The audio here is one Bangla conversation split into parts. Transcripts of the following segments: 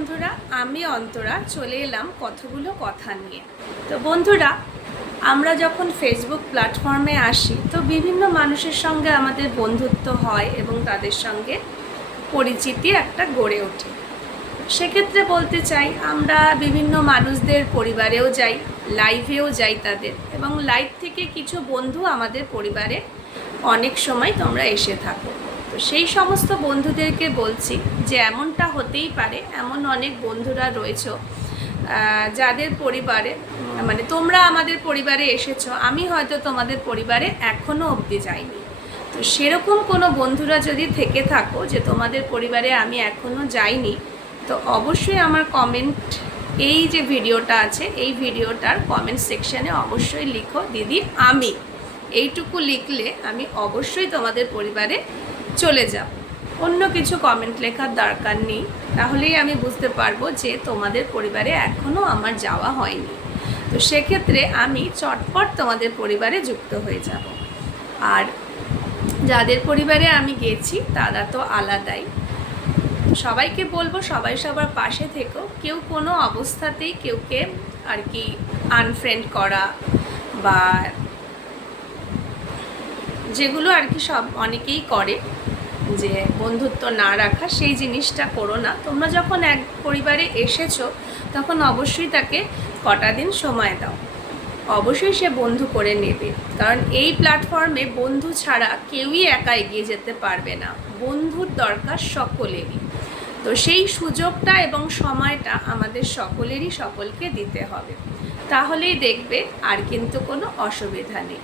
বন্ধুরা, আমি অন্তরা চলে এলাম কতগুলো কথা নিয়ে। তো বন্ধুরা, আমরা যখন ফেসবুক প্ল্যাটফর্মে আসি তো বিভিন্ন মানুষের সঙ্গে আমাদের বন্ধুত্ব হয় এবং তাদের সঙ্গে পরিচিতি একটা গড়ে ওঠে। সেক্ষেত্রে বলতে চাই, আমরা বিভিন্ন মানুষদের পরিবারেও যাই, লাইভেও যাই তাদের, এবং লাইভ থেকে কিছু বন্ধু আমাদের পরিবারে অনেক সময় তোমরা এসে থাকো। তো সেই সমস্ত বন্ধুদেরকে বলছি যে এমনটা হতেই পারে, এমন অনেক বন্ধুরা রয়েছে যাদের পরিবারে মানে তোমরা আমাদের পরিবারে এসেছো, আমি হয়তো তোমাদের পরিবারে এখনও অবধি যাইনি। তো সেরকম কোনো বন্ধুরা যদি থেকে থাকো যে তোমাদের পরিবারে আমি এখনও যাইনি, তো অবশ্যই আমার কমেন্ট, এই যে ভিডিওটা আছে এই ভিডিওটার কমেন্ট সেকশানে অবশ্যই লিখো দিদি আমি, এইটুকু লিখলে আমি অবশ্যই তোমাদের পরিবারে চলে যাব। অন্য কিছু কমেন্ট লেখার দরকার নেই, তাহলেই আমি বুঝতে পারবো যে তোমাদের পরিবারে এখনও আমার যাওয়া হয়নি। তো সেক্ষেত্রে আমি চটপট তোমাদের পরিবারে যুক্ত হয়ে যাব। আর যাদের পরিবারে আমি গেছি তারা তো আলাদাই। সবাইকে বলবো সবাই সবার পাশে থেকো, কেউ কোনো অবস্থাতেই কেউকে আর কি আনফ্রেন্ড করা বা যেগুলো আর কি সব অনেকেই করে যে বন্ধুত্ব না রাখা, সেই জিনিসটা করো না। তোমরা যখন এক পরিবারে এসেছো তখন অবশ্যই তাকে কটা দিন সময় দাও, অবশ্যই সে বন্ধু করে নেবে। কারণ এই প্ল্যাটফর্মে বন্ধু ছাড়া কেউই একা এগিয়ে যেতে পারবে না, বন্ধুর দরকার সকলেরই। তো সেই সুযোগটা এবং সময়টা আমাদের সকলেরই সকলকে দিতে হবে, তাহলেই দেখবে আর কিন্তু কোনো অসুবিধা নেই।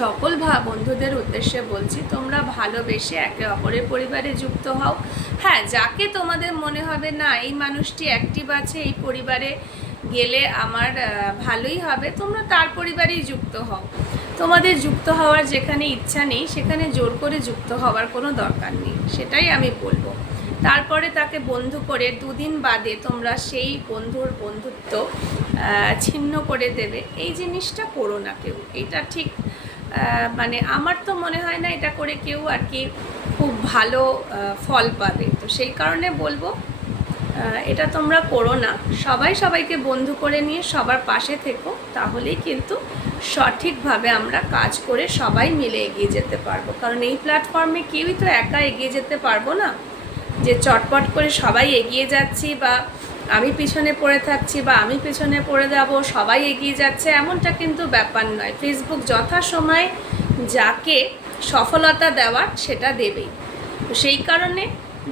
সকল বন্ধুদের উদ্দেশ্যে বলছি, তোমরা ভালোবেসে একে অপরের পরিবারে যুক্ত হও। হ্যাঁ, যাকে তোমাদের মনে হবে না এই মানুষটি অ্যাক্টিভ আছে, এই পরিবারে গেলে আমার ভালোই হবে, তোমরা তার পরিবারেই যুক্ত হও। তোমাদের যুক্ত হওয়ার যেখানে ইচ্ছা নেই সেখানে জোর করে যুক্ত হওয়ার কোনো দরকার নেই, সেটাই আমি বলবো। তারপরে তাকে বন্ধু করে দুদিন বাদে তোমরা সেই বন্ধুর বন্ধুত্ব ছিন্ন করে দেবে, এই জিনিসটা করো না কেউ। এটা ঠিক মানে আমার তো মনে হয় না এটা করে কেউ আর কি খুব ভালো ফল পাবে। তো সেই কারণে বলবো এটা তোমরা করো না। সবাই সবাইকে বন্ধু করে নিয়ে সবার পাশে থেকো, তাহলেই কিন্তু সঠিকভাবে আমরা কাজ করে সবাই মিলে এগিয়ে যেতে পারবো। কারণ এই প্ল্যাটফর্মে কেউই তো একা এগিয়ে যেতে পারবো না, যে চটপট করে সবাই এগিয়ে যাচ্ছি বা আমি পিছনে পড়ে থাকছি বা আমি পিছনে পড়ে যাব, সবাই এগিয়ে যাচ্ছে, এমনটা কিন্তু ব্যাপার নয়। ফেসবুক যথাসময়ে যাকে সফলতা দেওয়ার সেটা দেবেই। তো সেই কারণে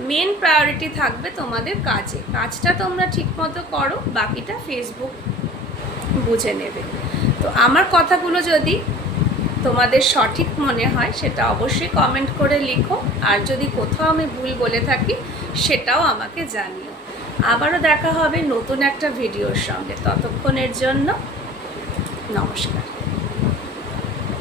মেন প্রায়োরিটি থাকবে তোমাদের কাজটা তোমরা ঠিকমতো করো, বাকিটা ফেসবুক বুঝে নেবে। তো আমার কথাগুলো যদি তোমাদের সঠিক মনে হয় সেটা অবশ্যই কমেন্ট করে লিখো, আর যদি কোথাও আমি ভুল বলে থাকি সেটাও আমাকে জানিও। আবারও দেখা হবে নতুন একটা ভিডিওর সঙ্গে, ততক্ষণের জন্য নমস্কার।